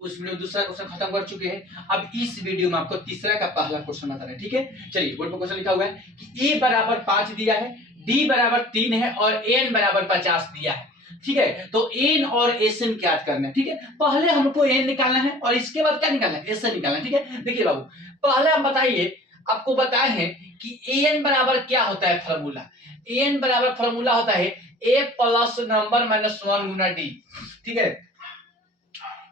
उस वीडियो में दूसरा क्वेश्चन खत्म कर चुके हैं। अब इस वीडियो में आपको तीसरा का पहला क्वेश्चन बता रहे हैं, ठीक है। चलिए बोर्ड पर क्वेश्चन लिखा हुआ है कि a बराबर 5 दिया है, d बराबर 3 है और n बराबर 50 दिया है, ठीक है। तो n और sn ज्ञात करना है, ठीक है। पहले हमको n निकालना है और इसके बाद क्या निकालना है, sn निकालना है, ठीक है। देखिए बाबू, पहले हम बताइए, आपको बताए हैं कि an बराबर क्या होता है फॉर्मूला। an बराबर फॉर्मूला होता है a plus number minus 1 Guna d, ठीक है।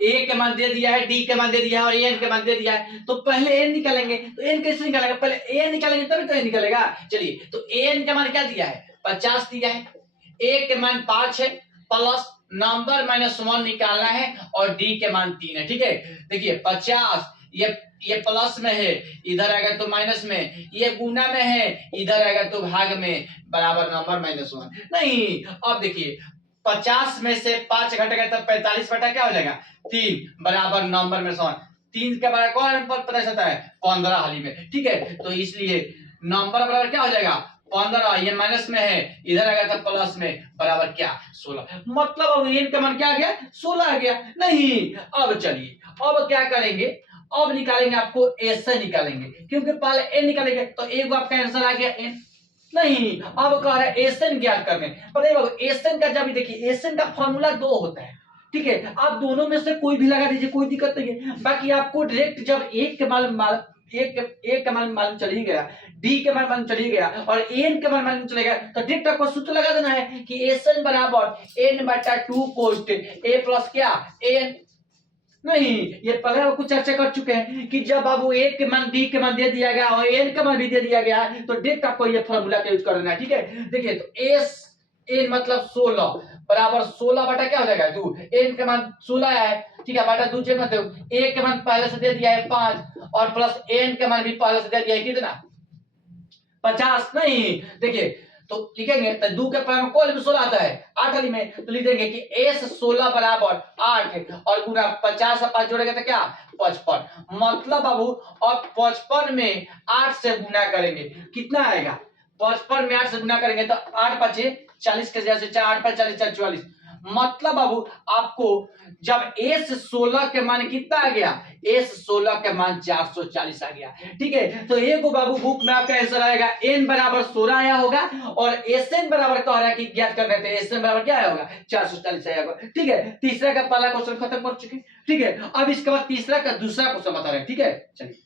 a के मान दे दिया है, d के मान दे दिया है और n के मान दे दिया है, तो पहले n निकालेंगे। तो n कैसे निकालेंगे, पहले n निकालेंगे तभी तो n निकलेगा। चलिए, तो n का मान क्या दिया है, 50 दिया है, a के मान 5 है, प्लस नंबर माइनस 1 निकालना है और d के मान 3 है, ठीक है। देखिए 50 ये प्लस में है, इधर आएगा तो माइनस में, ये गुना में है, इधर आएगा तो भाग में, बराबर नंबर माइनस 1 नहीं। अब देखिए 50 में से 5 घटेगा तब 45 बटा क्या हो जाएगा 3, बराबर नंबर में 100। 3 के बराबर कौन नंबर पता चलता है 15 हाली में, ठीक है। तो इसलिए नंबर बराबर क्या हो जाएगा 15, ये माइनस में है, इधर आ गया था प्लस में, बराबर क्या 16। मतलब अब n का मान क्या आ गया 16 आ गया नहीं। अब चलिए, अब क्या करेंगे, अब निकालेंगे, आपको ऐसे निकालेंगे, क्योंकि पहले n निकालेंगे तो एक आपका आंसर आ गया n नहीं। अब कह रहा है एसएन ज्ञात करने, पता है एसएन का, जब देखिए एसएन का फॉर्मूला 2 होता है, ठीक है। आप दोनों में से कोई भी लगा दीजिए, कोई दिक्कत नहीं है। बाकी आपको डायरेक्ट जब एक के मान एक का मान मालूम चल ही गया, डी के मान मालूम चल ही गया और एन के मान मालूम चलेगा, तो डायरेक्ट आपको सूत्र लगा देना है कि एसएन बराबर एन बटा 2 कोस्ट ए प्लस क्या एन नहीं। ये पहले आपको चर्चा कर चुके हैं कि जब बाबू ए के मान डी के मान दे दिया गया और एन का मान भी दे दिया गया तो डायरेक्ट आपको ये फार्मूला का यूज करना है, ठीक है। देखिए तो एस एन मतलब 16 बराबर 16 बटा क्या हो जाएगा 2, एन के मान 16 है, ठीक है, बटा 2 चेक मतलब ए के मान पहले से दे दिया है 5 और प्लस एन के मान भी पहले से दे दिया है कितना 50 नहीं। देखिए तो लिखेंगे तो 2 के पहले कौन में 16 आता है 8 वाली में, तो लिख देंगे कि s 16 बराबर 8 और गुना 50 और 5 जोड़ेगा तो क्या 55। मतलब बाबू अब 55 में 8 से गुना करेंगे कितना आएगा, 55 में 8 से गुना करेंगे तो 8 5 40 के जैसे 4 8 5 40 44। मतलब बाबू आपको जब s 16 के मान कितना आ गया, s 16 के मान 440 आ गया, ठीक है। तो ये को बाबू बुक में आपका आंसर आएगा n बराबर 16 आया होगा और sn बराबर कह रहा है कि ज्ञात करना है, तो sn बराबर क्या आया होगा 440 आया होगा, ठीक है। तीसरा का पहला क्वेश्चन खत्म कर चुके, ठीक है। अब इसके बाद तीसरा का दूसरा क्वेश्चन बता रहे हैं, ठीक है। चलिए